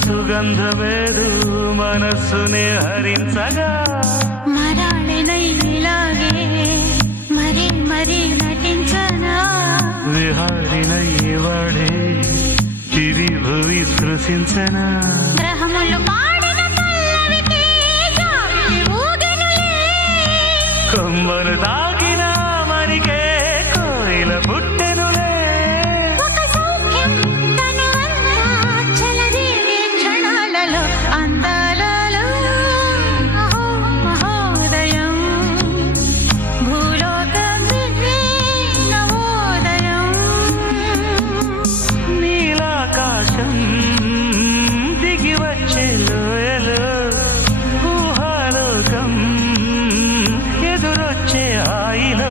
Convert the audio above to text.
సుగంధమేదు మనస్సునే హరించగా మరాళినైలాగే మరీ మరీ నటించనా విహారినై వాడే తిరి భువి స్పృశించనా గ్రహములు పాడిన పల్లవికి జాబిలి ఊగెనులే కొమ్మను దాకా